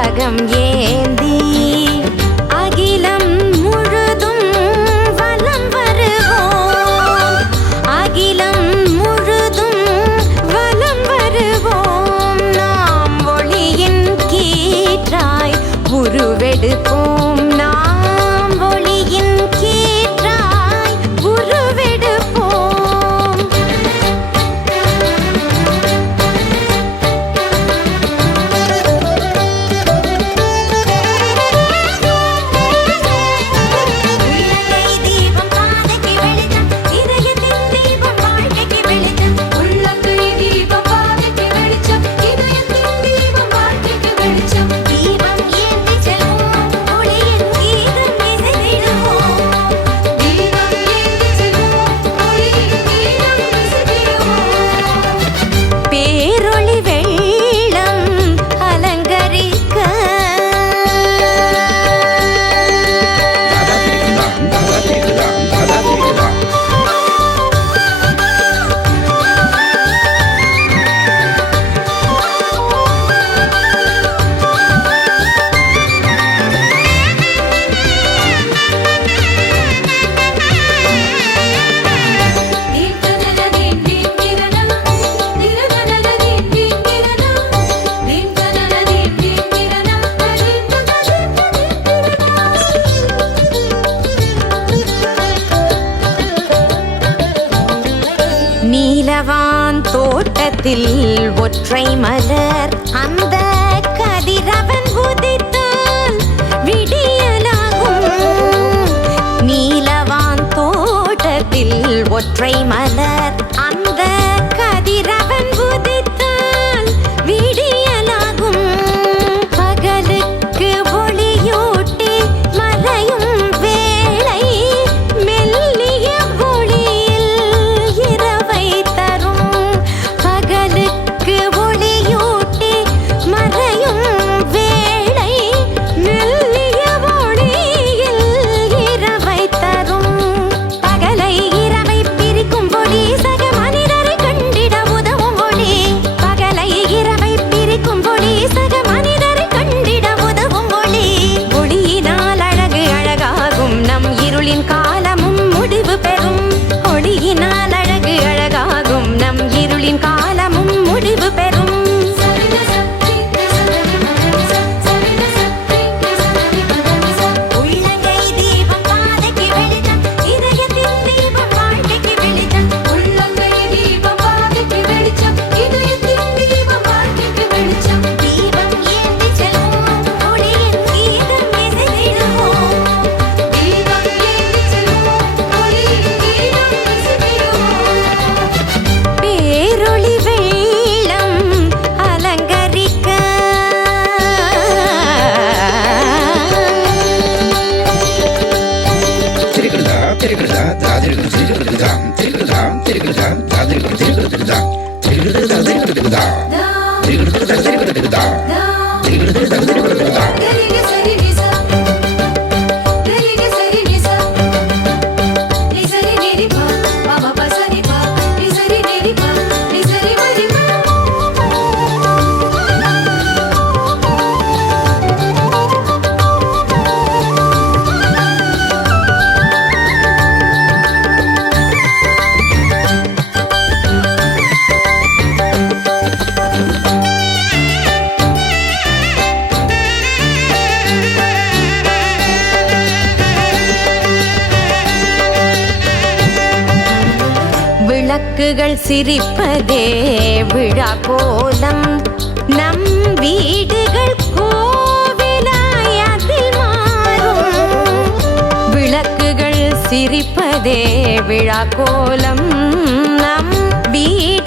அகம் ஏந்தி அகிலம் முழுதும் வலம் வருவோம், அகிலம் முழுதும் வலம் வருவோம். நாம் ஒளியின் கீற்றாய் உருவெடுப்போம், நாம் ஒளியின் கீற்றாய் உருவெடுப்போம். நீலவான் தோட்டத்தில் ஒற்றை மலர், அந்த கதிரவன் உதித்தால் விடியலாகும். நீலவான் தோட்டத்தில் ஒற்றை மலர், அந்த கதிரவன் உதித்தால் விடியலாகும். பகலுக்கு ஒளியூட்டி மறையும் வேளை மெல்லிய ஒளியில் இரவை தரும். பகலுக்கு ஒளியூட்டி மறையும் வேளை மெல்லிய ஒளியில் இரவை தரும். பகலை இரவை பிரிக்கும் ஒளி சக மனிதரை கண்டிட உதவும் ஒளி. பகலை இரவை பிரிக்கும் ஒளி சக மனிதரை கண்டிட உதவும் ஒளி. ஒளியினால் அழகு அழகாகும், நம் இருளின் காலமும் முடிவு பெறும். ஒளியினால் அழகு அழகாகும், நம் இருளின் காலமும் முடிவு பெறும். உள்ளங்கை தீபம் பாதைக்கு வெளிச்சம், இதயத்தின் தீபம் வாழ்க்கைக்கு வெளிச்சம். உள்ளங்கை தீபம் பாதைக்கு வெளிச்சம், இதயத்தின் தீபம் வாழ்க்கைக்கு வெளிச்சம். தீபம் ஏந்தி செல்வோம், ஒளியின் கீதம் இசைத்திடுவோம். தீபம் ஏந்தி செல்வோம், ஒளியின் கீதம் இசைத்திடுவோம். பேரொளி வெள்ளம் அலங்கரிக்க விளக்குகள் சிரிப்பதே விழா கோலம் நம் வீடுகள் கோவிலாய் அதில் மாறும் விளக்குகள் சிரிப்பதே விழா கோலம் நம் வீடு